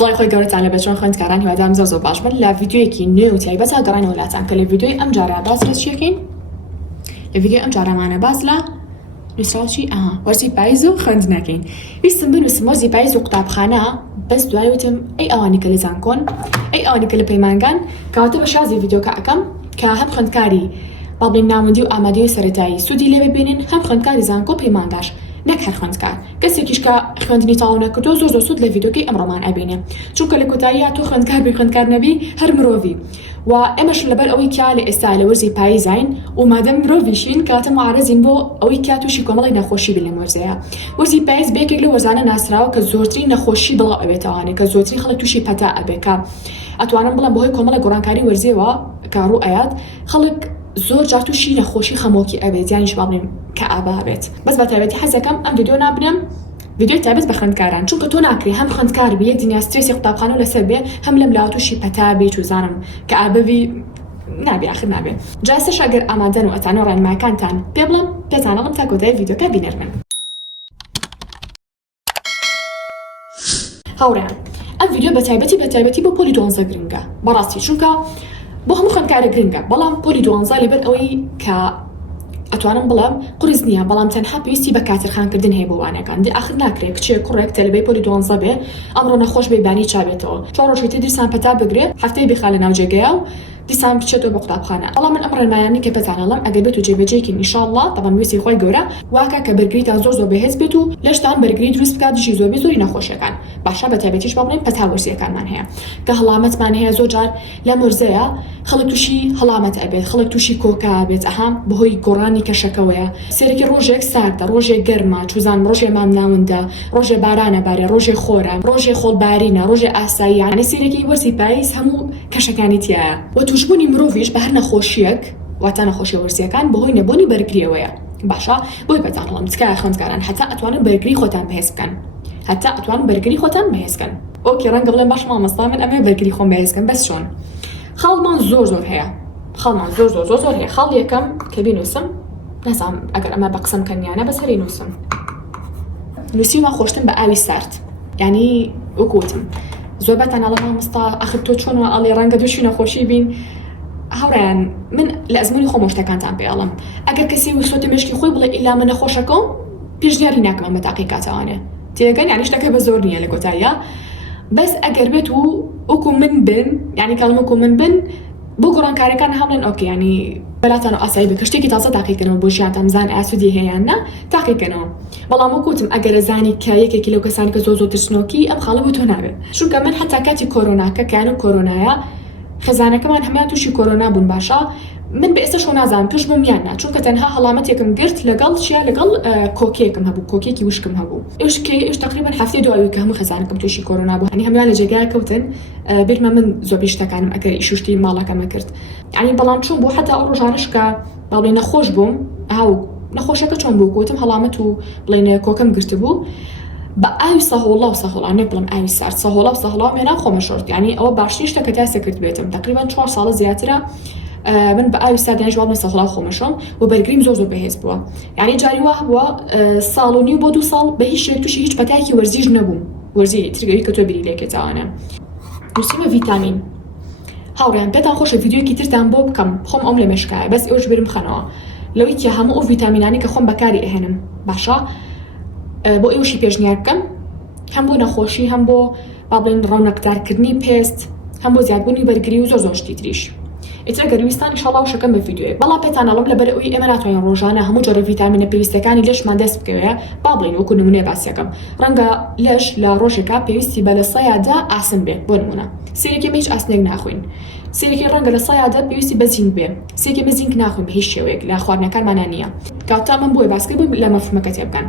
سڵای خۆی گەورەتان لە بەچۆن خوێندکاران هیوادارم زۆر باش بن لە ڤیدیۆیەکی نوێ و تایبەتە گەڕانەوە لاتان کە لە ڤیدیۆی ئەم جارە باس لە چیەکەین؟ لە ڤیدیۆی ئەم جارەمانە باس لە نووسراوی وەرزی پاییز و خوێندنەکەین. ویستم بنووسم وەرزی پاییز و قوتابخانە، بەس دوای وتم ئەی ئەوانی کە لە زانکۆن، ئەی ئەوانی کە لە پەیمانگان، کەواتە بە شازی ڤیدیۆکە ئەەکەم کە هەم خوێندکاری بابڵین ناوەندی و ئامادەی سەرەتایی سوودی لێ ببینن، هەم خوێندکاری زانکۆ پەیمانگاش نەک هەر خوێندکار کەسێکیش کە خوێندنی تاڵ نەکردو زۆر سوود لە ڤیدیۆکەی ئەمڕۆمان ئەبینێ، چونکە لە کۆتاییە تۆ خوێندکار بی خوێندکار نەبی هەر مرۆڤی و ئێمەش لەبەر ئەوەی کیا لە ئێستا لە وەرزی پاییزین و مادەم مرۆڤیشین کاتە معارەزین بۆ ئەوەی کیا تووشی کۆمەڵی نەخۆشی بی لەم وەرزەیە. وەرزی پاییز بەیەکێک لە وەرزانە ناسراوە کە زۆرترین نەخۆشی بڵاو ئەبێتەوانێ، کە زۆرترین خەڵک تووشی پەتا ئەبێکە. ئەتوانم بڵێم بەهۆی کۆمەڵە گۆڕانکاری وەرزیەوە کە ڕوو ئەیات خەڵک زۆر جار تووشی نەخۆشی خەمۆکی ئەبێت، یانیش باڵێم کە ئابا بێت. بەس بە تایبەتی حەزەکەم ئەم ڤیدیۆ نابنێم ڤیدیۆی تایبەت بە خوێندکاران، چونکە تۆ ناکری هەم خوێندکار بی یەک دنیا سترێسی قوتابخانە لەسەر بێ، هەم لەم لاوە تووشی پەتا بێت و زانم کە ئابەوی نابێ ئاخر نابێ. جاسەش ئەگەر ئامادەن و ئەتانە ڕێنمایەکانتان پێ بڵم پێتانەڵم تا کۆتایی ڤیدیۆکە بینەرمن. هاوڕێیان ئەم ڤیدیۆ بە تایبەتی بۆ پۆلی 12 گرنگە بەڕاستی، چونکە بۆ هەموو خوێندکارە گرنگە، بەڵام پۆلی 12 لەبەر ئەوەی کە ئەتوانم بڵێم قورس نییە، بەڵام تەنها پێویستی بە کاترخانکردن هەیە بۆ وانەکان. آخر ناکرێت کچێک کوڕێک تەلەبەی پۆلی 12 بێ ئەمڕۆ نەخۆش بێبانی چابێتەوە، 4 ڕۆژێتی دیسان پەتا بگرێ، هەفتەی بخا لە ناوجێگەیە و دیسان بچێتەوە بە قوتابخانە. بەڵام من ئەم ڕێنمایانەی کە پێتانەڵم ئەگەر بێت و جێبەجێکی ئینشاءالله تەبەن ویستی خۆی گەورە واکە کە بەرگریتان زۆر بەهێز بێت و لەشتان بەرگری دروست بکات دژی زۆری نەخۆشیەکان. باشە بە تایبەتیش بڵێن پەتا وەرزیەکانمان هەیە کە هەڵامەتمان هەیە زۆر جار لە مەرزەیە خەڵک تووشی هەڵامەت ئەبێت، خەڵک تووشی کۆکا بێت، ئەهام بەهۆی گۆڕانی کەشەکەوەیە. سێرەکی ڕۆژێک ساردە، ڕۆژێک گەرمە، چوزان ڕۆژێ مام ناوندە، ڕۆژێ بارانە بارێ، ڕۆژێ خۆرە، ڕۆژێ خۆڵبارینە، ڕۆژێ ئاسایی، یعنی سێرەکی وەرزی پاییز هەموو کەشەکانی تایە. و تووشبوونی مرۆڤیش بە هەر نەخۆشیەک واتە نەخۆشیە وەرزیەکان بەهۆی نەبوونی بەرگریەوەیە. باشە بۆی بەتانڵم تکایە خوێندکاران هەتا ئەتوانن بەرگری خۆتان بەهێز بکەن، هەتا ئەتوانن بەرگری خۆتان بەهێز بکەن. ئۆکێ ڕەنگە بڵێن باش مامۆستا من ئەمێ بەرگری خۆم بەهێز بکەم، بەس چۆن؟ خاڵمان زۆر هەیە، خاڵمان زۆر هەیە. خاڵ یەکەم کە بینووسم نەزانم ئەگەر ئەمە بە قسەم کەنیانە بەس هەری نووسم نووسیوە خۆشتن بە ئاوی سارد، یعنی وەکوتم زۆر بەتانەڵە مامۆستا ئاخر تۆ چۆنەوە ئەڵێ ڕەنگە دووشی نەخۆشی بین. هاوڕێیان من لە ئەزمموی خۆم شتەکانتان پێڵم، ئەگەر کەسی وسۆتە مشکی خۆی بڵێ ئیلا من نەخۆشەکەم پێشنیاری ناکەم بە تاقی کاتەوانێ تێگەن، یعنی شتەکە بە زۆر نییە لە کۆتاییە. بەس ئەگەر بێت و وەکو من بن، یعنی کاڵم وەکو من بن بۆ گۆڕانکاریەکان هەڵێن ئۆکێ، ینی بەلاتان و ئاسایی بکە شتێکی تازە تاقیکردنەوە بۆ ژیانتان زان ئاسوودی هەیەیان نا تاقیکردنەوە. بەڵام وەکوتم ئەگەر زانی کە یەکێکی لەو کەسانی کە زۆر ترسنۆکی ئەم خاڵە بۆ تۆ نابێت، چونکە من حتا کاتی کۆرۆناکە کەیان و کۆرۆنایە خێزانەکەمان هەمان تووشی کۆرۆنا بوون. باشە من بە ئێستا شۆ نازانم پێش بۆم یاننا، چونکە تەنها هەڵامەتێکم گرت لەگەڵ چیا لەگەڵ کۆکێکم هەبوو، کۆکێکی وشکم هەبوو. ئێش تقریبا هەفتەی دوایی کە هەموو خێزانەکەم تووشی کۆرۆنا بوو، هەنی هەمان لە جێگای کەوتن بێتمە من زۆر شتەکانم ئەگەر ئیشوشتی ماڵەکەمە کرد. یعنی بەڵام چوون بۆ حتا ئەو ڕۆژانەش کە باڵێ نەخۆش بووم، ئاو نەخۆشەکە چۆن بوو گوتم هەڵامەت و بڵێنە کۆکەم گرت بوو بە ئاوی سەهۆڵا و سەهۆڵانێ بڵم ئاوی سارد سەهۆڵا و سەهۆڵا مێنا خۆمە شۆرت، یعنی ئەوە باشترین شتەکە تا سەکرد بێتم. تقریبا 4 ساڵە زیاترە من بە ئاوی ساردیان جواب سەهۆڵا خۆمەشۆم و بەرگریم زۆر بەهێز بووە. یعنی جاری وا بووە ساڵ و نیو بۆ 2 ساڵ بە هیچ شێک تووشی هیچ پەتایەکی وەرزیش نەبووم، وەرزی ترگەوی کە تۆ بیری لێکێتەوانە. نووسیمە ڤیتامین. هاوڕێیان پێتان خۆشە ڤیدیۆیەکی ترتان بۆ بکەم، خۆم ئەم لە مێشکایە بەس ئێوەش برم خەنەوە لەوەی کە هەموو ئەو ڤیتامینانی کە خۆم بەکاری ئەهێنم. باشە بۆ ئێوەشی پێشنیار بکەم، هەم بۆ نەخۆشی، هەم بۆ با بڵێن ڕەونەقدارکردنی پێست، هەم بۆ زیادبوونی بەرگری و زۆر شتی تریش. ئیتر ئەگەر ویستان ئینشاڵڵا شەکەم بە ڤیدیۆیە. بەڵام پێتانەڵم لەبەر ئەوەی ئێمە ناتوانین ڕۆژانە هەموو جۆرە ڤیتامینە پێویستەکانی لەشمان دەست بکەوێ، با بڵێن وەکو نمونەیە باسیەکەم ڕەنگە لەش لە ڕۆژێکا پێویستی بە لە سەیادا ئاسم بێت. بۆ نمونە سێرێکی هیچ ئاسنێک ناخوین، سێرێکی ڕەنگە لە سەیادا پێویستی بە زینک بێ، سێرێکی بە زینک ناخوین بە هیچ شێوەیەک لە خواردنەکانمانە نییە. کاتە من بۆی باسکە بووم لە مەفهومەکە تێبکەن.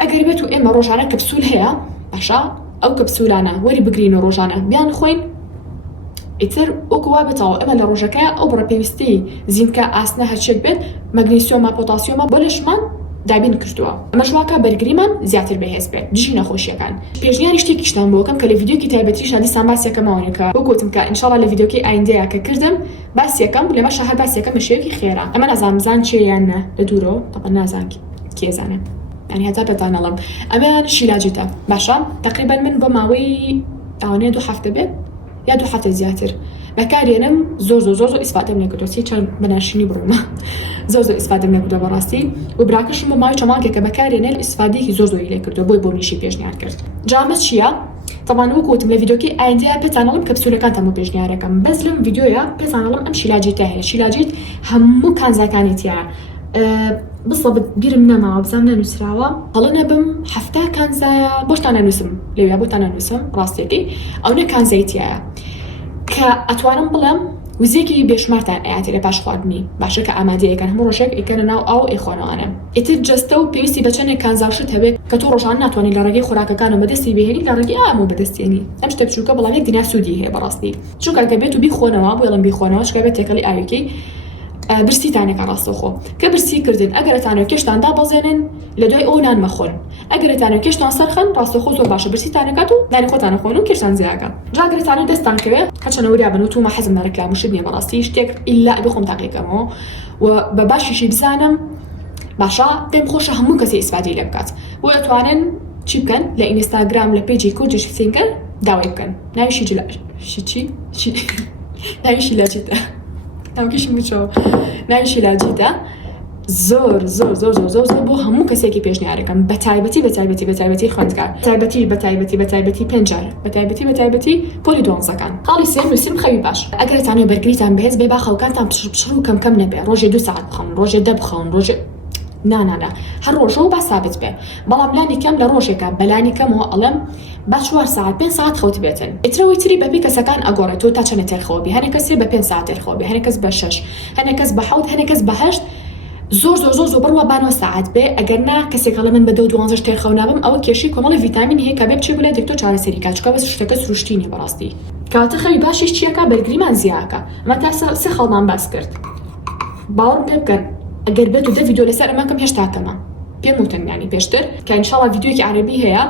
ئەگەر بێت و ئێمە ڕۆژانە کەپسول هەیە، باشە ئەو کەپسولانە وەری بگرینە ڕۆژانە بیان خوین، ئیتر وەکووا بێتەوە ئەمە لە ڕۆژەکەیە ئەو بڕە پێویستی زینکە ئاسنە هەرچێک بێت مەگنیسیۆمە پۆتاسیۆمە بۆ لەشمان دابین کردووە. ئەمە ژواکە بەرگریمان زیاتر بەهێز بێت دژی نەخۆشیەکان. پێشنیاری شتێکیشتان بۆکەم کە لە ڤیدیۆکی تایبەتیش دیسان باسیەکەمەوەنێکە وەکوتم کە ئینشاڵڵا لە ڤیدیۆکەی ئایندەیە کە کردم باسیەکەم لەمەشە هەر باسیەکەم بە شێوەیەکی خێرا. ئەمە نازانم چێیانە لە دوورەوە تەقەن نازان کێزانە، یعنی هەتا پێتانەڵم ئەمەیان شیلاجێتە. باشە تقریبا من بۆ ماوەی ئەوانەیە 2 هەفتە بێت یا 2 هەفتە زیاتر بەکارێنم زۆر ئیسفادەم لێ کردووە چەند بەناشینی بڕۆمە زۆر ئیسفادەم لێ کردووە بەڕاستی و براکەشم بە ماوەی چەماکێکە بەکارێنێ ئیسفادەیەکی زۆری لێ کردووە بۆی بۆ منیشی پێشنیار کرد. جامە چییە؟ طبعاً وەکوتم لە ڤیدیۆکی ئایندەیە پێتانەڵم کەپسولەکانتان بۆ پێشنیارەکەم بەس لەم ڤیدیۆیە پێتانەڵم ئەم شیلاجیتە هەیە شیلاجیت هەموو کانزاکانی تیایە بسڵ بیرم نەماوە بزانم نەنووسراوە هەڵە نەبم هەفتا کانزایە بۆشتان نەنووسم لێوێ بۆتان نەنووسم ڕاستێتی ئەو نە کانزای تایە کە ئەتوانم بڵێم وزێکی بێشمارتان ئاەتی لە پاش خواردنی باشە کە ئامادەیەکەن هەموو ڕۆژێک ئیکەنە ناو ئەو ئێخۆنەوانە ئیتر جەستە و پێویستی بە چەندێک کانزاوشت هەبێت کە تۆ ڕۆژان ناتوانانی لە ڕێگەی خوراکەکانەوە بەدەستی بهێنی لە ڕێگەی ئامۆ بەدەستێنی ئەم شتە بچووکە بەڵامێک دینا سوودی هەیە بەڕاستی چونکە کە بێت و بیخۆنەوە بۆڵم بیخۆنەوە شکە بێت تێکەڵی ئاوێکی برسیتانێکە ڕاستەخۆ کە برسی کردن ئەگەرتانەوە کێشتان دابەزێنن لە دوای ئەو نان مەخۆن ئەگەرتانەوە کێشتان سەرخەن ڕاستەخۆ زۆر باشە برسیتانەکات و دانی خۆتانە خۆن و کێشتان زیاکە جاگرتانە دەستان کەوێت هەچەنەوەریا بن و تومە حەزم نەرەکلام وشت نییە بەڕاستی شتێک ئیلا بخۆم تاقیەکەمەوە و بە باشیشی بزانم باشە پێم خۆشە هەموو کەسی ئیسفادی لێ بکات بۆ ئەتوانن چی بکەن لە ئینستاگرام لە پێجی کورجش فینکر داوای بکەن ناویشی چی ناویشی لاجیتە ناوکیشم بچۆ ناویشی لاجیتە زۆر بۆ هەموو کەسێکی پێشنیارەکەم بە تایبەتی خوێندکار بە تایبەتی پۆلی دۆنزەکان خاڵی سێ نووسیم خەوی باش ئەگەرتانێ بەرگریتان بەهێز بێ با خەوکانتان پشڕ و کەم نەبێ ڕۆژێ 2 ساعت بخەون ڕۆژێ 10 بخەون ڕۆژێ نانانا هەر ڕۆژە و با سابت بێ بەڵام لانی کەم لە ڕۆژێکە بەلانی کەمەوە ئەڵێم با 4 ساعت 5 ساعت خەوت بێتن ئیترەوەی تری بەپی کەسەکان ئەگۆڕێتەوە تا چەنە تێرخەوە هەنێ کەسێ بە 5 ساعت تێرخەوە هەنێ کەس بە 6 هەنێ کەس بە 7 هەنێ کەس بە 8 زۆر بڕوە بانەوە ساعت بێ ئەگەر نا کەسێکڵە من بە 12 تێرخەو نابم ئەوە کێشی کۆمەڵی ڤیتامین هەیە کە بێ بچێ بڵێ دکتۆر چارەسەری کات چکە بەس شتەکە سروشتی نیە بەڕاستی کاتە خەوی باشیش چیەکە بەرگریمان زیاکە ئەمە تا سێ خەڵمان باس کرد باوەڕ پێ بکەن ئەگەر بێت و دە ڤیدیۆ لەسەر ئەمەکەم هێشتاکەمە پێم وتن ینی پێشتر کە ئینشاڵڵا ڤیدیۆکی عەرەبی هەیە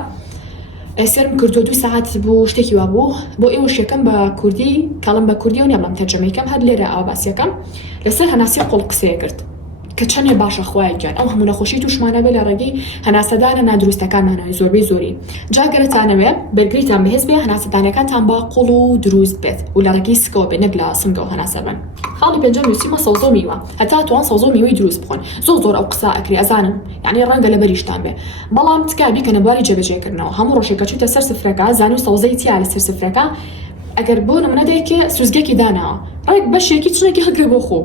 سرم کردو 2 ساعت بوو شتێکی وا بوو بۆ ئێوە شەکەم بە کوردی کاڵم بە کوردی و نیابڵم تەرجەمەیەکەم هەر لێرە ئاواباسیەکەم لەسەر هەناسی قوڵ قسەیە کرد کە چەندێ باشە خوای گیان ئەو هەموو نەخۆشی توشمانە بێ لە ڕێگەی هەناسەدانە نادروستەکانمانەوەی زۆربەی جاگەرەتانەوێ بەرگریتان بەهێز بێ هەناسەدانەکانتان با قوڵ و دروست بێت و لە ڕێگەی سکەوە بێ نەک لە سنگە و هەناسە بن خاڵی پێنجەم نووسیمە سەوزە و میوە هەتا توان سەوزە و میوەی دروست بخۆن زۆر ئەو قسە ئەکری ئەزانم یعنی ڕەنگە لە بەریشتان بێ بەڵام تکابی کە نەبواری جێبەجێکردنەوە هەموو ڕۆژێکە چوتە سەر سفرەکە زانوی سەوزەی تیا لە سەر سفرەکە ئەگەر بۆ نمونە دایکێ سوزگێکی داناوە ڕێک بەشێکی چنێکی هەگرێ بۆ خۆ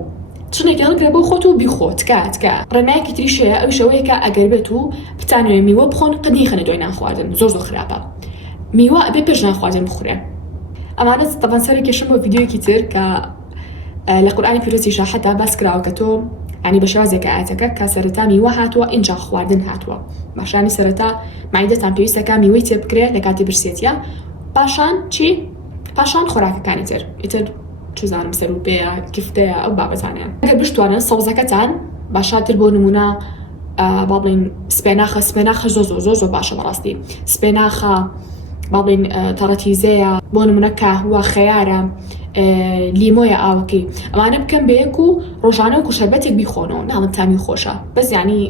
چنێکی هەڵگرێ بۆ خۆت و بیخۆ تکە ڕێنایەکی تریشەیە ئەو شەوەیەکە ئەگەر بێت و بتانەوێ میوە بخۆن قنی خەنە دوای نانخواردن زۆر خراپە میوە ئەبێ پێش نانخواردن بخورێ ئەمانە تەبەن سەرێکێشم بۆ ڤیدیۆیەکی تر کە لە قورئانی پیرۆزی شاحەتا باس کراوە کە تۆ ینی بە شێوازێکە ئاەتەکە کە سەرەتا میوە هاتووە ئینجا خواردن هاتووە باشانی سەرەتا مایدەتان پێویستەکە میوەی تێ بکرێت لە کاتی برسێتیە پاشان چی پاشان خۆراکەکانی تر ئیتر چزانم سەر و پێەیە کفتەیە ئەو بابەتانەیە ئەگەر بشتوانن سەوزەکەتان باشاتر بۆ نمونە با بڵین سپێناخە زۆر باشە بەڕاستی سپێناخە با بڵین تەڕەتیزەیە بۆ نمونە کاهوە خەیارە لیمۆیە ئاوەکەی ئەمانە بکەم بەیەک و ڕۆژانە و کوشەربەتێک بیخۆنەوە ناڵم تامی خۆشە بەس ینی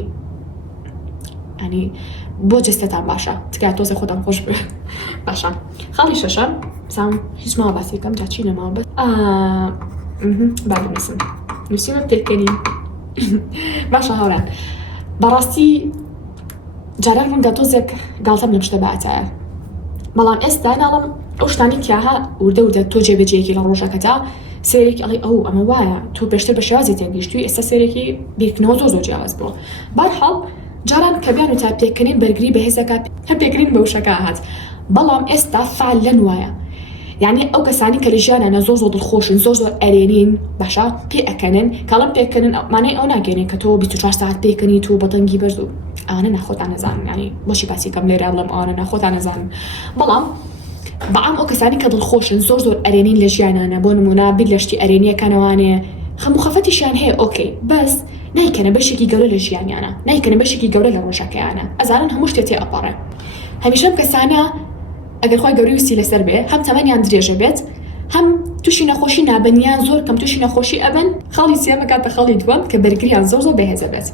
بۆ جستتان باشە تکات تۆزە خۆتان خۆش بێ باشە خاڵی شەشەم سام هیچ ماوە باسیەکەم جاچی نەماوە بەس بانووسم نووسیمە پێکەنی باشە هاوران بەڕاستی جاران ڕەنگە تۆزێک گاڵتەم لەم شتە بەعاتایە بەڵام ئێستا ناڵم ئەو شتانی کیاها وردە تۆ جێبەجێیەکی لە ڕۆژەکەتا سێرێکی ئەڵی ئەو ئەمە وایە تۆ پێشتر بە شێوازی تێگەیشتووی ئێستا سێرێکی بیرکردنەوە زۆر جیاواز بووە بەرحاڵ جاران کە بیان و تا پێکەنین بەرگری بەهێزەکە هەر پێکردین بە وشەکە هات بەڵام ئێستا فعلەن وایە یعنی ئەو کەسانی کە لە ژیانانە زۆر دڵخۆشن زۆر ئەرێنین باشە پێ ئەکەنن کاڵم پێکەنن مانای ئەو ناگەێنێ کە تۆ 24 ساعت پێکەنیت و بەدەنگی بەرز و ئەوانە ناخۆتان نەزانن ینی بۆشی باسی کەم لێرە بڵێم ئەوانە ناخۆتان نەزانن بەڵام بەعام ئەو کەسانی کە دڵخۆشن زۆر ئەرێنین لە ژیانانە بۆ نمونە بیر لەشتی ئەرێنیەکانەوانێ خەموخەفەتیشیان هەیە ئۆکەی بەس نایکەنە بەشێکی گەورە لە ژیانیانە نایکەنە بەشێکی گەورە لە ڕۆژەکەیانە ئەزانن هەموو شتێ تێ ئەپەڕێ هەمیشە کەسانە ئەگەر خۆی گەوری وستی لەسەر بێ هەم تەمەنیان درێژە بێت هەم تووشی نەخۆشی نابنیان زۆر کەم تووشی نەخۆشی ئەبن خەڵی سێمە کاتە خەڵی دووەم کە بەرگریان زۆر بەهێزە بێت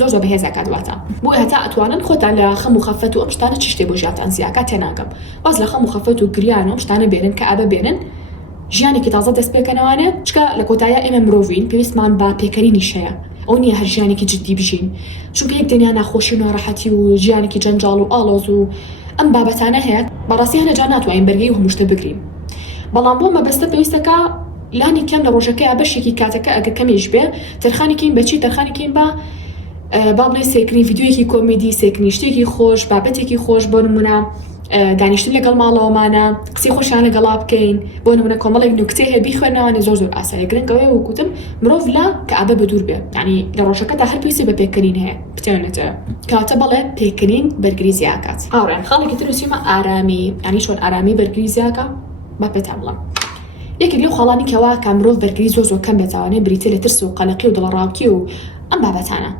زۆر بەهێز کاتواتە بۆ هەتا ئەتوانن خۆتان لە خەم و خەفەت و ئەم شتانە چ شتێ بۆ ژیانتان زیاکە تێناگەم واز لە خەم و خەفەت و گریان و شتانە بێنن کە ئابە بێنن ژیانێکی تازە دەست پێکەنەوانێت چکە لە کۆتایە ئێمە مرۆڤین پێویستمان بە پێکەنینیش هەیە ئەو نییە هەر ژیانێکی جددی بژین چونکە یەک دنیا ناخۆشی و ناڕەحەتی و ژیانێکی جەنجاڵ و ئاڵۆز و ئەم بابەتانە هەیە بەڕاستی هەنەجار ناتوانین بەرگەی و هەموو شتە بگرین بەڵام بۆ مەبەستە پێویستەکە لانی کەم لە ڕۆژەکەی بەشێکی کاتەکە ئەگە کەمیش بێ تەرخانێکین بەچی تەرخانێکین بە با بڵێ سێکردنی ڤیدیۆیەکی کۆمیدی سێکردنی شتێکی خۆش بابەتێکی خۆش بۆ نمونە دانیشتن لەگەڵ ماڵەوەمانە قسەی خۆشیان لەگەڵا بکەین بۆ نمونە کۆمەڵێک نوکتەی هەیە بیخوێنەوەی زۆر ئاساییە گرنگەوەی وەکوتم مرۆڤ لە کە ئابە بەدوور بێ یعنی لە ڕۆژەکەدا هەر پێویستە بە پێکەنین هەیە بتێنێتە کاتە بەڵێ پێکەنین بەرگری زیاکات ئاوڕێن خاڵێکی تر وسیمە ئارامی یعنی چۆن ئارامی بەرگری زیاکە با پێتان بڵێم یەکێک لەو خاڵانی کەوا کە مرۆڤ بەرگری زۆر کەم بێتوانێ بریتە لە ترس و قەلەقی و دڵڕاوکی و ئەم بابەتانە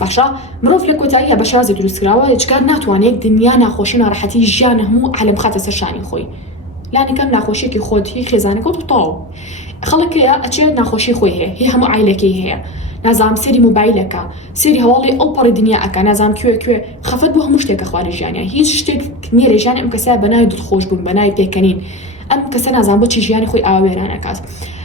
باشە مرۆڤ لە کۆتاییە بە شازی دروستکراوە هیچکار ناتوانێت دنیا ناخۆشی ناڕەحەتی ژیان هەموو عالم بخاتە سەر شانی خۆی لانی کەم ناخۆشیێکی خۆت هی خێزانێک و تاو خەڵکەیە ئەچێت ناخۆشی خۆی هەیە هی هەموو عیلەکەی هەیە نازام سێری موبایلەکە سێری هەواڵی ئەو پەڕی دنیا ئەکە نازام کوێ خەفەت بۆ هەموو شتێکە خوارە ژیانە هیچ شتێک نییە لە ژیان ئەم کەسە بەناوی دڵخۆش بوون بەناوی پێکەنین ئەم کەسە نازان بۆ چی ژیانی خۆی ئاوێران ئەکات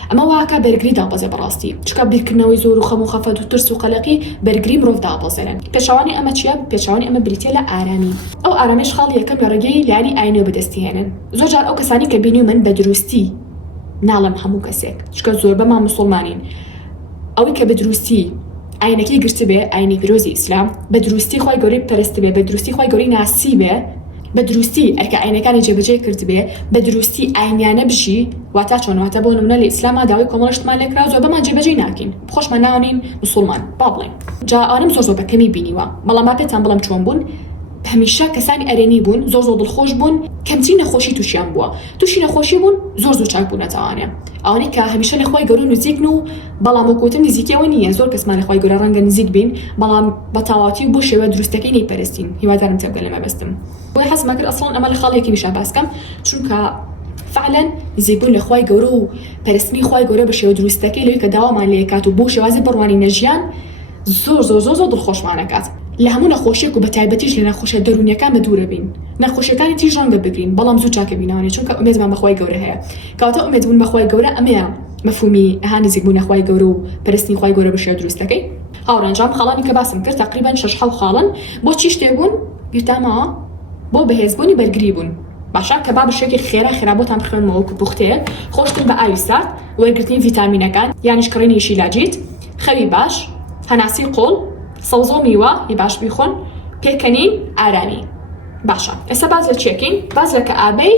ئەمە واکە بەرگری دابەزێ بەڕاستی چکە بیرکردنەوەی زۆر و خەم و خەفەت و ترس و قەلەقی بەرگری مرۆڤ دابەزێنن پێشاوانی ئەمە چیە پێشاوانی ئەمە بریتە لە ئارامی ئەو ئارامش خاڵی یەکەم لە ڕێگەی لاری ئاینۆ بەدەستی هێنن زۆر جار ئەو کەسانی کە بینی من بە دروستی ناڵم هەموو کەسێک چکە زۆر بەمان مسڵمانین ئەوەی کە بە دروستی ئاینەکەی گرت بێ ئاینی پیرۆزی ئیسلام بە دروستی خۆی گەورەی پەرست بێ بە دروستی خۆی گەورەی ناسی بێ بە دروستی ئەرکە ئاینەکانی جێبەجێ کرد بێ بە دروستی ئاینیانە بژی واتە چۆن واتە بۆ نمونە لە ئیسلامە داوای کۆمەڵشتمان لێکرا زۆر بەمان جێبەجێ ناکەین خۆشمان ناوانین مسڵمان با بڵێن جا ئەوانم زۆر بەکەمی بینیوە بەڵام با پێتان بڵم چۆن بوون هەمیشە کەسانی ئەرێنی بوون زۆر دڵخۆش بوون کەمچی نەخۆشی تووشیان بووە تووشی نەخۆشی بوون زۆر چاک بوونەتەوانێ ئەوانەی کە هەمیشە لە خۆی گەورە نزیکن و بەڵام وەکوتم نزیکیەوە نییە زۆر کەسمان لە خۆی گەورە ڕەنگە نزیک بین بەڵام بە تەواوەتی و بۆ شێوە دروستەکەی نەیپەرستین هیوادارم تێبگە لەمە بەستم بۆی حەزم کرد ئەسڵەن ئەمە لە خاڵێکی میشە باسکەم چونکە فعلا نزیکبوون لە خۆی گەورە و پەرستنی خۆی گەورە بە شێوە دروستەکەی لەوەی کە داوامان لێ کات و بۆ شێوازی بڕوانی نەژیان زۆر دڵخۆشمانەکات لە هەموو نەخۆشیێک و بە تایبەتیش لە نەخۆشە دەرونیەکان بە دوورە بین نەخۆشیەکانی تیژ ڕەنگە بگرین بەڵام زوو چاکە بیناوانێت چونکە ئومێدمان بەخوای گەورە هەیە کەواتە ئومێدبوون بەخوای گەورە ئەمەیە مەفهومی ئەها نزیکبوون لەخوای گەورە و پەرستنی خوای گەورە بە شێوە دروستەکەی هاوڕەنجام خاڵانی کە باسم کرد تقریبا 6 خاڵن بۆ چی شتێک بوون گوتامەوە بۆ بەهێزبوونی بەرگری بوون باشە کە با بشێکی خێرا بۆتان بخوێنمەوە کە پوختەیە خۆشتر بە ئاوی سارد وەرگرتنی ڤیتامینەکان یانیش کڕینی شیلاجیت خەوی باش هەناسی قۆڵ سەوز و میوە هی باش بیخۆن پێکەنین ئارامی باشە ئێستا باز لە چێکین باز لە کە ئابەی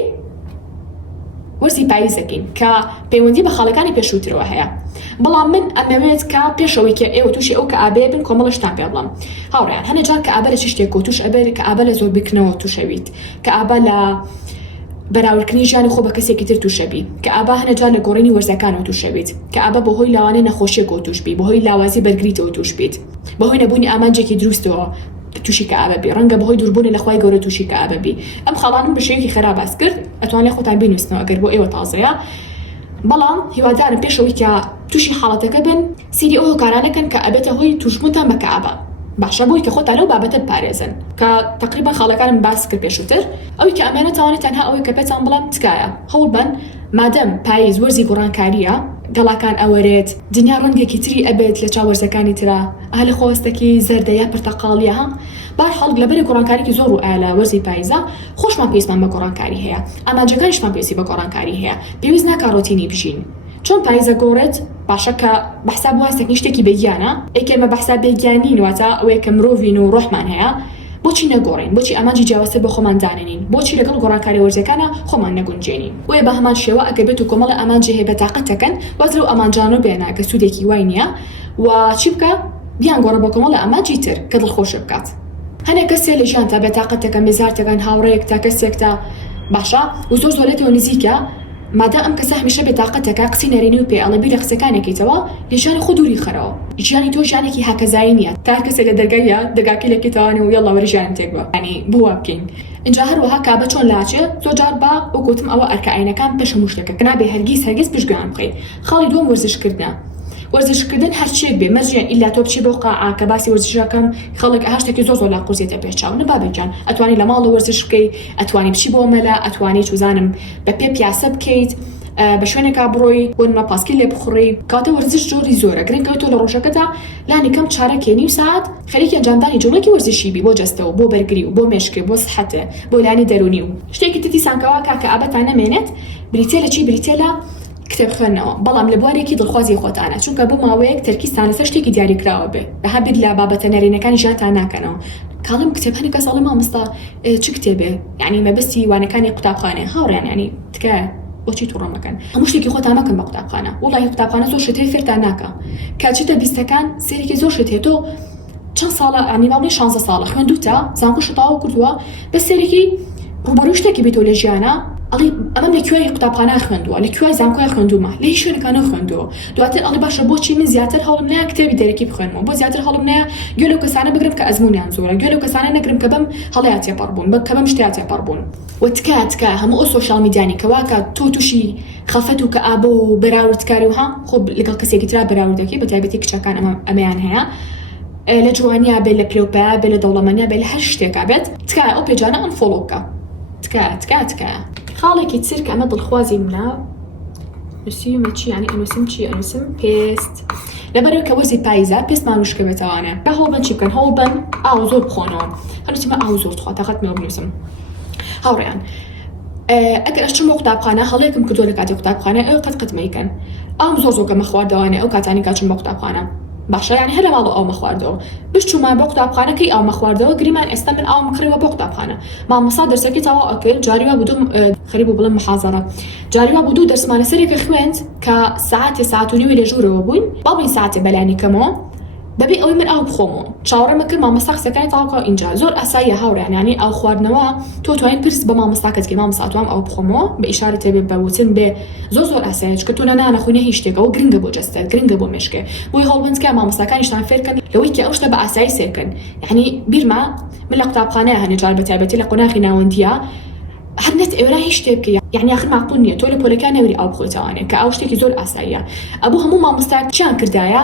وەرزی پاییزەکەین کە پەیوەندی بە خاڵەکانی پێشووترەوە هەیە بەڵام من ئەمەوێت کە پێشەوەی کە ئێوە تووشی ئەو کە ئابێ بن کۆمەڵشتان پێ بڵم هاوڕێیان هەنە جار کە ئابە لە چ شتێک و توش ئەبێت کە ئابە لە زۆر بکنەوە تووشەویت کە ئابە لە بەراوردکردنی ژیانی خۆ بە کەسێکی تر تووشەبی کە ئابا هەنەجار لە گۆڕینی وەرزەکانەوە تووشەبیت کە ئابە بەهۆی لاوانەی نەخۆشیێکەوە تووشبی بەهۆی لاوازی بەرگریتەوە تووشبیت بەهۆی نەبوونی ئامانجێکی دروستەوە تووشی کە ئابە بی ڕەنگە بەهۆی دووربوونی لە خوای گەورە تووشی کە ئابە بی ئەم خاڵانم بە شێوەیەکی خراپ باس کرد ئەتوانێت خۆتان بینویستنەوە ئەگەر بۆ ئێوە تازەیە بەڵام هیوادارم پێشەوەی کە تووشی حاڵەتەکە بن سیری ئەو هۆکارانەکەن کە ئەبێتە هۆی تووشبوونتان بە کەعبە باشە بۆی کە خۆتان لەو بابەتت پارێزن کە تقریبا خاڵەکانم باس کرد پێشووتر ئەوەی کە ئەمانە تەوانێت تەنها ئەوەی کە پێتان بڵام تکایە هەوڵ بن مادەم پاییز وەرزی گۆڕانکاریە گەڵاکان ئەوەرێت دنیا ڕەنگێکی تری ئەبێت لە چاوەرزەکانی ترا ئەهل خۆستێکی زەردەیە پرتەقاڵیە ها بار هەڵک لەبەر گۆڕانکاریکی زۆر و ئالە وەرزی پاییزە خۆشمان پێویستمان بە گۆڕانکاری هەیە ئامانجەکانیشمان پێویستی بە گۆڕانکاری هەیە پێویست ناکە ڕۆتینی بژین چۆن پاییزە گۆڕێت باشە کە بەحساب وازێک شتێکی بێگیانە ئەیکێمە بەحساب بێگیانی واتە ئەوەیە کە مرۆڤین و ڕۆحمان هەیە بۆچی نەگۆڕین بۆچی ئامانجی جیاوازتر بە خۆمان دانێنین بۆچی لەگەڵ گۆڕانکاری وەرزەکانە خۆمان نەگونجێنین وێ بە هەمان شێوە ئەگەر بێت و کۆمەڵە ئامانجی هەیە بەتاقەتەکەن وازرە و ئامانجانە بێنە کە سوودێکی وای نییە و چی بکە بیان گۆڕە بە کۆمەڵە ئامانجی تر کە دڵخۆش بکات هەنێک کەسێ لە ژیان تا بێتاقەتەکە مێزارتەکەن هاوڕەیەک تا کەسێک تا باشە و زۆر زۆرێتەوە نزیکە مادە ئەم کەسە هەمیشە بێتاقەتەکە قسەی نەرێنی و پێ ئەڵێ بیر لە قسەکانێکیتەوە لە ژیانی خۆ دووری خەرەوە ژیانی تۆ ژیانێکی هاکەزایی نییە تا کەسێک لە دەرگایە دەگاکی لەکیتەوانی و یەڵڵا وەرە ژیان تێک بە ینی بووە بکەین اینجا هەروەها کابە چۆن لاچێ زۆر جار بە وەکوتم ئەوە ئەرکە ئاینەکان پێش هەموو شتێکە کە نابێ هەرگیز پشتگویان بخەیت خاڵی دووەم وەرزشکردنە وەرزشکردن هەرچیەک بێ مەرجیان ئیلا تۆ بچی بۆ قاعە کە باسی وەرزشەکەم خەڵک هەشتێکی زۆر لا قورسێتە پێشچاو نەبابێجان ئەتوانی لە ماڵ وەرزش بکەی ئەتوانی بچی بۆ مەلا ئەتوانی توزانم بە پێ پیاسە بکەیت بە شوێنێکا بڕۆی بۆنمە پاسکی لێ بخڕی کاتە وەرزش جۆری زۆرە گرنگەوە تۆ لە ڕۆژەکەدا لانی کەم چارەکێ نیو ساعت خەریکی ئەنجامدانی جوڵێکی وەرزشی بی بۆ جەستەوە بۆ بەرگری و بۆ مێشکێ بۆ سحەتە بۆ لانی دەرونی و شتێکی تتی سانکەوا کاکە ئابەتان نەمێنێت بریتێ لە چی بریتێ لە کتێب خوێندنەوە بەڵام لە بوارێکی دڵخوازی خۆتانە چونکە بۆ ماوەیەک تەرکیزتان لەسەر شتێکی دیاریکراوە بێ بە هەبیر لە بابەتە نەرێنەکانی ژیانتان ناکەنەوە کاڵم کتێب هەنێک کە ساڵی مامۆستا چ کتێبێ یعنی مەبەستی وانەکانی قوتابخانەیە هاوڕێن ینی تکایە بۆچی تووڕەمەکەن هەموو شتێکی خۆتان مەکەن بە قوتابخانە وڵی قوتابخانە زۆر شت هەیە فێرتان ناکە کاتچیتە بیستەکان سێرێکی زۆر شت هەیە تۆ چەند ساڵە ینی ماوەی 16 ساڵە خوێندووتە زانکۆ تەواو کردووە بە سێرێکی ڕوبەڕووی شتێکی بێتۆ لە ژیانە ئەڵی ئەمەم لە کوێی قوتابخانە خوێندووە لە کوێی زانکۆی خوێندوومە لە هیچ شوێنێکانە خوێندووە دواتر ئەڵی باشە بۆچی من زیاتر هەوڵم نایە کتێبی دەرەکی بخوێنمەوە بۆ زیاتر هەوڵم نایە گوێ لەو کەسانە بگرم کە ئەزمونیان زۆرە گوێ لەو کەسانە نەگرم کە بەم هەڵەیە تێپەڕ بوون کە بەم شتیا تێپەڕ بوون و تکە هەموو ئەو سۆشیال میدیانی کەواکە تۆ تووشی خەفەت و کە ئابە و بەراوردکاری وها خۆ لەگەڵ کەسێکی ترا بەراوردەکەی بە تایبەتی کچەکان ئەمەیان هەیە لە جوانیا بێ لە پلۆپەیە بێ لە دەوڵەمەنیا بێ لە هەر شتێکا بێت تکایە ئەو پێجانە ئەنفۆڵۆ بکە تکایە خاڵێکی تر کە ئەمە دڵخوازی منە نووسیمە چی ینی ئەنووسم چی ئەنووسم پێست لەبەرەوە کە وەرزی پاییزە پێستمان وشکە بێتەوانە بە هەوڵبن چی بکەن هەوڵبن ئاو زۆر بخۆنەوە هەرچیمە ئاو زۆر تخوا تاقەت مێ بنووسم هاوڕێیان ئەگەر ئەچم بۆ قوتابخانە هەڵەیەکم کردووە لە کاتی قوتابخانە ئەو قەت مەیکەن ئام زۆر کەمە خواردەوانێ ئەو کاتانی کاچم بۆ قوتابخانە باشە یعنی هەر لە ماڵەوە ئەو مەخواردەوە بچوومان بۆ قوتابخانەکەی ئاو مەخواردەوە گریمان ئێستا من ئاو مکڕەوە بۆ قوتابخانە مامۆستا دەرسەکەی تەواو ئەکرد جاریوا بوو خەریب بوو بڵێم محاضەرە جاریوا بوو 2 دەرسمانە سەرێکە خوێند کە ساعت و نیوی لە ژوورەوە بووین باڵی ساعتێ بەلانی کەمەوە بەبێ ئەوەی من ئاو بخۆمەوە چاوەڕێمە کرد مامۆستا قسەکانی تەواو ئینجا زۆر ئاساییە هاوڕێیان ینی ئاو خواردنەوە تۆ توانین پرس بە مامۆستاکەت کە مامۆستا توام ئاو بخۆمەوە بە ئیشارەت بێ بەوتن بێ زۆر ئاساییە چکە تۆ نانەخوێنە هیچ شتێکەوە گرنگە بۆ جەستێت گرنگە بۆ مێشکێ بۆی هەوڵبنکە مامۆستاکانیشتان فێرکەن لەوەی کە ئەو شتە بە ئاسایی سێرکەن یعنی بیرما من لە قوتابخانەیە هەنێ جار بە تایبەتی لە قۆناغی ناوەندیە هەر نەت ئێوە هیچ شتێ بکە یعنی آخر معقول نییە تۆ لە پۆلەکان نەوری ئاو بخۆیتەوانێ کە ئاو شتێکی زۆر ئاساییە ئەبوو هەموو مامۆستا چیان کردایە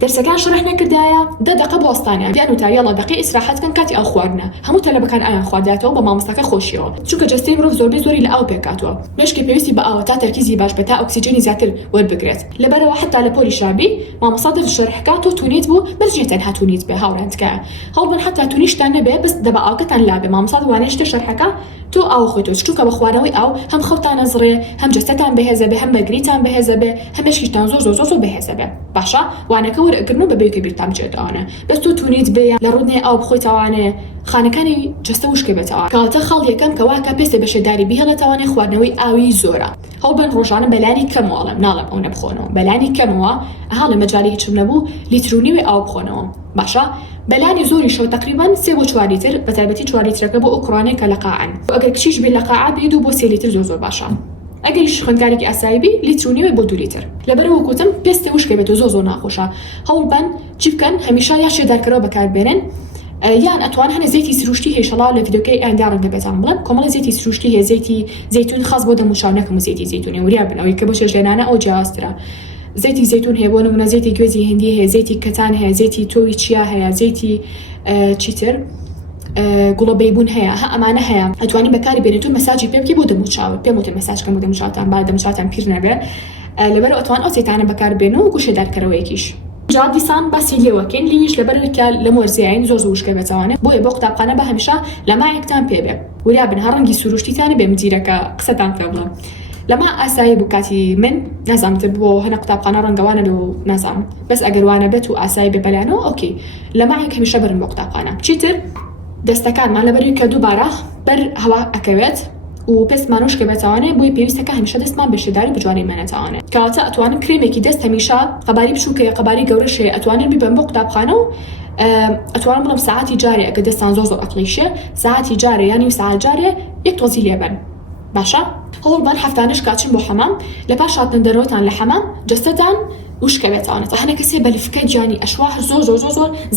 دەرسەکان شەرح نەکردایە 10 دقە بۆ ئەستانیان دیان وتا یاڵا دقەی ئیسراحەتکەن کاتی ئاو خواردنە هەموو تەلەبەکان ئایان خواردایەتەوە بە مامۆستاکە خۆشیەوە چونکە جەستەی مرۆڤ زۆری لە ئاو پێکاتوە مێشکی پێویستی بە ئاوە تا تەرکیزی باش بێت تا ئۆکسیجێنی زیاتر وەربگرێت لەبەرەوە حتا لە پۆلی شابی مامۆستا دەر شەرحکات و تونیت بوو بەرجێ تەنها تونیت بێ هاوڕێن تکایە هەوڵبن حتا تونیشتان نەبێ بەس دەبە ئاوەکەتان لابێ مامۆستا دەوانێت شتە شەرحەکە تۆ ئاو خۆیتەوە چونکە بە خواردنەوەی ئاو هەم خەوتان ئەزڕێ هەم جەستەتان بەهێزە بێ هەم بەرگریتان بەهێزە بێ هەم مێشکیتان زۆر بەهێزە بێ باشە وانەکە وەرئەگرن و بەبێ بیرتان بچێتەوانە بەس تۆ تونیت بێ لە ڕوودنێ ئاو بخۆیتەوانێ خانەکانی جەستە وشکە بێتەوە کاتە خەڵ یەکەم کە واکە پێسێ بەشێداری بهێڵێتەوانێ خواردنەوەی ئاوی زۆرە هەوڵبن ڕۆژانە بەلانی کەمەوەڵم ناڵم ئەو نەبخۆنەوە بەلانی کەمەوە ئەها لە مەجای هیچم نەبوو لیترونیوی ئاو بخۆنەوە باشە بەلانی زۆری شەو تقریبان 3 بۆ 4 لیتر بە تایبەتی 4 لیترەکە بۆ ئەو کوڕانەی کە لە قاعن ئەگەر کچیش بێ لە قاعە بێ 2 بۆ 3 لیتر زۆر باشە ئەگەریش خوێندکارێکی ئاسایبی لیترونیوی بۆ 2 لیتر لەبەرەوە کوتم پێستە وشکە بێت زۆر ناخۆشە هەوڵبن چی بکەن هەمیشە یا شێدارکەرەوە بەکاربێنن یان ئەتوان هەنە زەیتی سروشتی هێشەڵا لە ڤیدۆکەی ئەندا ڕەنگە بێتان بڵێم کۆمەڵی زەیتی سروشتی هەیە زەیتی زەیتون خاص بۆ دەموچاو نەکەم زەیتی زەیتونی وریا بن ئەوەی کە بۆ شێژێنانە ئەو جیاوازترە زەیتی زەیتون هەیە بۆ نمونە زەیتی گوێزی هندی هەیە زەیتی کەتان هەیە زەیتی تۆوی چیا هەیە زەیتی چیتر گوڵە بەیبوون هەیە ئەمانە هەیە ئەتوانی بەکاری بێنێت و مەساجی پێ بکە بۆ دەموچاوت پێم وتە مەساجکەم بۆ دەموچاوتان با دەموچاوتان پیر نەبێ لەبەرەوە ئەتوان ئەو زەیتانە بەکاربێن و گوشێدارکەرەوەیەکیش جا دیسان باسی لێوەکەین لیش لەبەرەوەی کە لە مۆرزیاین زۆر وشکە بێتەوانێ بۆیە بۆ قوتابخانە بە هەمیشە لە مایەکتان پێبێ وریا بن هەڕەنگی سروشتیتانە بێ مدیرەکە قسەتان پێ بڵێم لەما ئاسایی بوو کاتی من نازانتر بۆ هەنە قوتابخانە ڕەنگەوانە لە نازانم بەس ئەگەروانە بێت و ئاسایی بێ بەلانەوە ئۆکەی لە مایەک هەمیشە برن بۆ قوتابخانە چیتر دەستەکانمان لەبەروی کە دووبارە بەر هەوا ئەکەوێت و پێستمانۆشکە بێتەوانێ بۆی پێویستەکە هەمیشە دەستمان بەشێداری بجوانی مێنێتەوانێت کەواتە ئەتوانم کرێمێکی دەست هەمیشە قەباری بچووکەیە قەباری گەورەشەیە ئەتوانن بیبەن بۆ قوتابخانە و ئەتوانم بڵم ساعتی جارێ ئەگە دەستان زۆر ئەقلیشێ ساعتی جارێ یانی ساعت جارێ یەک تۆزی لێبن باشە هەوڵبان هەفتانش کاچن بۆ حەمام لە پاش هاتن دەرەوەتان لە حەمام جەستەتان وشکە بێتەوانێت هەنە کەسێ بەلفکە گیانی ئەشواح زۆر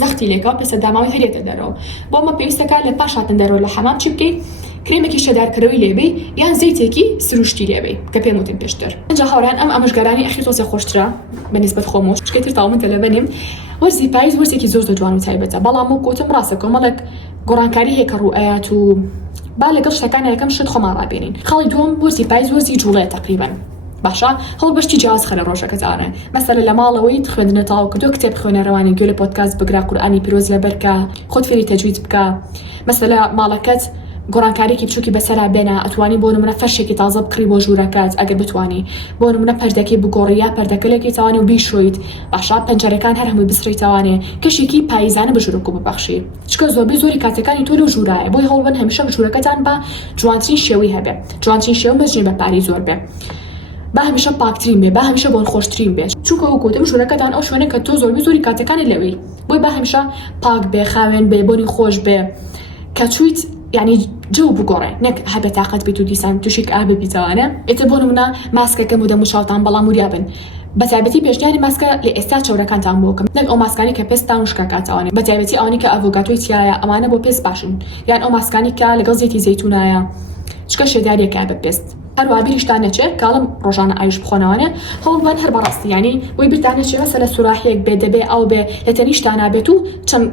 زەختی لێکەوە پێسە داماوی هەرێتە دەرەوە بۆ مە پێویستەکە لە پاش هاتن دەرەوە لە حەمام چی بکەیت کرێمێکی شەدارکەرەوەی لێبێ یان زەیتێکی سروشتی لێبێ کە پێم وتم پێشتر. اینجا هاوڕێیان ئەم ئامۆژگارانی ئەخی تۆزێ خۆشترە بەنسبەت خۆمەوە شتێکی تاومتە لە بەنێم. وەرزی پاییز وەرزێکی زۆر جوان و تایبەتە، بەڵام و گوتم ڕاستە کۆمەڵێک گۆڕانکاری هەیە کە ڕوئەیات و با لەگەڵ شتەکان یەکەم شت خۆمان ڕابێنین. خاڵی دووەم وەرزی پاییز وەرزی جوڵەیە تقریباً. باشە هەڵ بەشتی جیاواز خەرە ڕۆژەکەتانە، مەسەلە لە ماڵەوەی خوێندنە تاو کردو کتێب خوێنەرەوانی گوێ لە پۆدکاست بگرا، قورئانی پیرۆز لەبەر بکە، خۆت فێری تەجوید بکە. مەسەلە ماڵەکەت گۆڕانکارێکی بچووکی بەسەرا بێنە، ئەتوانی بۆ نمونە فەرشێکی تازە بکڕی بۆ ژوورەکەت ئەگەر بتوانی، بۆ نمونە پەردەکەی بگۆڕی یا پەردەکەلێکی تاوانی و بیشۆیت، باشە پەنجەرەکان هەر هەمووی بسڕیتەوانێ، کەشێکی پاییزانە بە ژوورک و ببەخشی. چکە زۆری کاتەکانی تۆ لە ژوورایە، بۆی هەوڵبن هەمیشە ژوورەکەتان بە جوانترین شێوەی هەبێ، جوانترین شێوە مەزنی بە پاری زۆر بێ، با هەمیشە پاکترین بێ، با هەمیشە بۆن خۆشترین بێ. چونکە وەکوتم ژوورەکەتان ئەو شوێنە کە تۆ زۆری کاتەکانی لەوەی، بۆی با هەمیشە پاک بێ، خاوێن بێ، بۆنی خۆش بێ، کە چویت یعنی جو بگۆڕێ، نەک هەبێ تاقەت بیت و دیسان تووشێک ئابێ بیتەوانە. ئێتە بۆ نمونە ماسکەکەم و دەموچاوتان بەڵام وریابن. بەتایبەتی پێشنیاری ماسکە لە ئێستا چاورەکانتان بۆکەم، نەک ئەو ماسکانی کە پێستان وشکە کاتەوانێ، بەتایبەتی ئەوانی کە ئەڤۆکاتۆی تایە ئەمانە بۆ پێست باشن، یان ئەو ماسکانی کە لەگەڵ زەیتی زەیتونایە چکە شێدارێکە بە پێست. هەروە بیریشتان نەچێت کاڵم ڕۆژانە ئاویش بخۆنەوەنە هەوڵبن هەر بەڕاستی، ینی بۆی برتان نەچێت مەسەلە سوراحەیەک بێ، دەبێ ئەو بێ لە تەنیشتان نابێت و چەند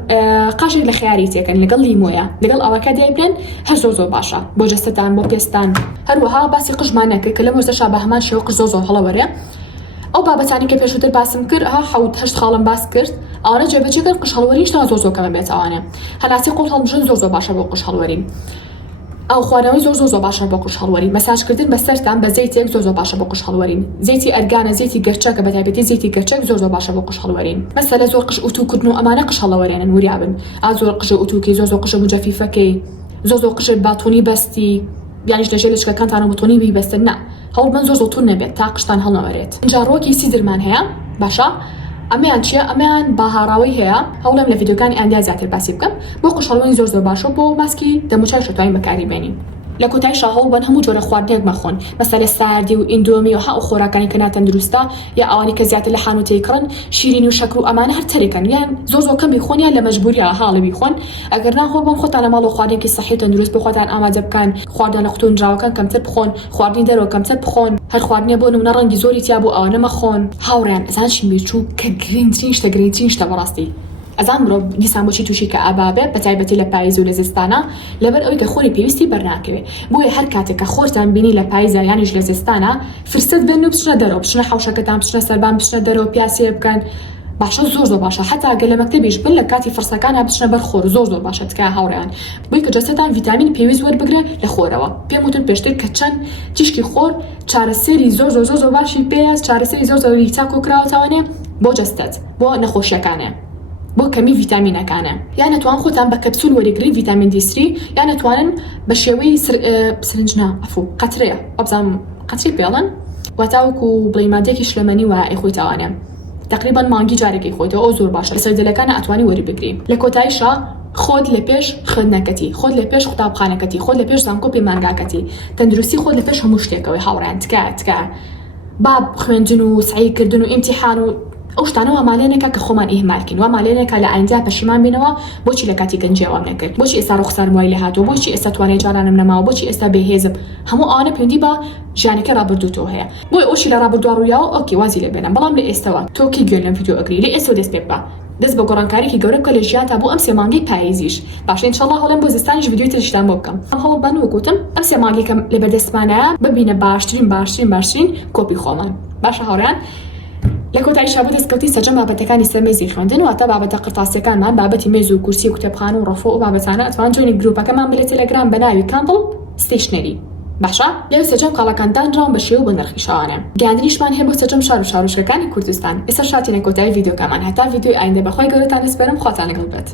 قاشێک لە خیاری تێکەن لەگەڵ لیمۆیە لەگەڵ ئەوەکە دەیبرێن، هەر زۆر باشە بۆ جەستەتان بۆ پێستان. هەروەها باسی قژمان نەکرد کە لە مۆزەشا بە هەمان شێوە قژ زۆر هەڵەوەرێ. ئەو بابەتانی کە پێشووتر باسم کرد حەوت هەشت خاڵم باس کرد، ئەوانە جێبەجێکرد قژ هەڵوەریش تا زۆرکەمە بێتەوانێ. هەلاسی قوڵ هەڵبژن زۆر باشە بۆ قژ هەڵوەری. ئەو خوارەوەی زۆر باشە بۆ قژ هەڵوەری. مەساجکردن بەسەرتان بە زەیتێک زۆر باشە بۆ قژ هەڵوەرین. زەیتی ئەرگانە، زەیتی گەرچە کە بەتایبەتی زەیتی گەرچەک زۆر باشە بۆ قژ هەڵوەرین. مەسەلە زۆر قژ ئوتوکردن و ئەمانە قژ هەڵەوەرێنن وریابن. زۆر قژ ئوتوکی، زۆر قژ مجەفیفەکەی، زۆر قژ باتۆنی بەستی، یانیش لەژێر لچکەکانتان و بتۆنی بیبەستن نە. هەوڵبن زۆر تون نەبێت تا قژتان هەڵنەوەرێت. اینجا ڕۆکی سیدرمان هەیە، باشە؟ ئەمەیان چییە؟ ئەمەیان باهاراوی هەیە، هەوڵم لە ڤیدیۆکانی ئایندا زیاتر باسی بکەم. بۆ قژ هەڵوەری زۆر باشە بۆ ماسکی دەموچاو شتوانی بەکاری بێنین. لە کۆتاییشە هەوڵبن هەموو جۆرە خواردنێک مەخۆن، مەسەلە ساردی و ئیندۆمی و هەو خۆراکانی کە ناتەندروستە یا ئەوانی کە زیاتر لە حانوتەی کڕن، شیرینی و شەکر و ئەمانە هەر تەرێکن، یان زۆر کەم بیخۆن یان لە مەجبوریە هاڵی بیخۆن. ئەگەر نا هەوڵبن خۆتان لە ماڵەوە خواردنێکی صحی تەندروست بۆ خۆتان ئامادە بکەن، خواردن لە قوتو نراوەکان کەمتر بخۆن، خواردنی دەرەوە کەمتر بخۆن، هەر خواردنێ بۆ نمونە ڕەنگی زۆری تیا بۆ ئەوە نەمەخۆن. هاوڕێیان ئەزان چی میچوو کە گرنگترین شتە بەڕاستی. ئەزان مرۆڤ دیسان بۆچی تووشی کە ئابابێ بەتایبەتی لە پاییز و لە زستانە لەبەر ئەوەی کە خۆری پێویستی بەرناکەوێ. بۆیە هەر کاتێک کە خۆتان بینی لە پاییزە یانیش لە زستانە فرسەت بێن و بچنە دەرەوە، بچنە حەوشەکەتان، بچنە سەربان، بچنە دەرەوە پیاسێ بکەن، باشە زۆر باشە. حتا ئەگەر لە مەکتەبیش بن لە کاتی فرسەکانە بچنە بەر خۆر، زۆر باشە تکایە هاوڕێیان، بۆی کە جەستەتان ڤیتامین پێویست وەربگرێ لە خۆرەوە. پێم وتن پێشتر کە چەند تیشکی خۆر چارەسەری زۆر باشی پێیە، چارەسەری زۆری چاکۆ کراوەتەوانێ بۆ جەستەت، بۆ نەخۆشیەکانێ، بۆ کەمی ڤیتامینەکانە. یان نەتوان خۆتان بە کەپسول وەرگری ڤیتامین D3، یان نەتوانن بە شێوەی سرنجنا قەترەیە ئەبزام قەتری پێڵن واتاوەکو بڵێ مادێکی شلەمەنی و ئەیخۆیتەوانێ تقریبا مانگی جارێکی خۆیتەوە، ئەو زۆر باشە لە سەردەلەکانە ئەتوانی وەربگری. لە کۆتاییشە خۆت لە پێش خوێندنەکەتی، خۆت لە پێش قوتابخانەکەتی، خۆت لە پێش زانکۆپی مانگاکەتی، تەندروستی خۆت لە پێش هەموو شتێکەوەی هاوڕێیان تکایە با خوێندن و سعیکردن و ئیمتیحان و ئەو شتانەوە مالێنێکە کە خۆمان ئیهمالکەین، وا مالێنێکە لە ئایندا پەشیمان بینەوە بۆچی لە کاتی گەنجیەوەم نەکرد، بۆچی ئێستا ڕوخسارم وای لێ هاتووە، بۆچی ئێستا توانای جارانم نەماوە، بۆچی ئێستا بێهێزم. هەموو ئەوانە پەیوەندی بە ژیانەکە ڕابردووتەوە هەیە. بۆی ئەوشی لە ڕابردووە ڕوویاوە ئۆکی وازی لێ بێنم، بەڵام لە ئێستاوە تۆکی گوێن لەم ڤیدیۆ ئەگری لە ئێستا دەست پێ بکە، دەست بە گۆڕانکاریکی گەورە بکە لە ژیانتا بۆ ئەم سێ مانگەی پاییزیش. باشە ئینشاڵڵا هەوڵێم بۆ زستانیش ڤیدیۆی ترشتان بۆ بکەم. ئەم هەوڵ وەکوتم ئەم سێ مانگەی کە لەبەردەستمانەیە ببینە باشترین کۆپی خۆمان. باشە هاوڕێیان، لە کۆتاییشە بۆ دەستکەوتی سەرجەم بابەتەکانی سەرمێزی خوێندن، واتە بابەتە قرتاسیەکانمان، بابەتی مێز و کورسی و کتێبخانە و ڕەفۆ و بابەتانە ئەتوان جوێنی گروپەکەمان بڵێ تەلەگرام بە ناوی کاندڵ ستیشنەری. باشە لەوێ سەرجەم کاڵەکانتان ڕاون بە شێوە بە نرخی شەوانە. گەیاندنیشمان هەیە بۆ سەرجەم شار و شارۆچکەکانی کوردستان. ئێستا شاتینە کۆتایی ڤیدیۆکەمان، هەتا ڤیدیۆی ئایندا بەخوای گەورەتان دەسپێرم، خواتان لەگەڵ بێت.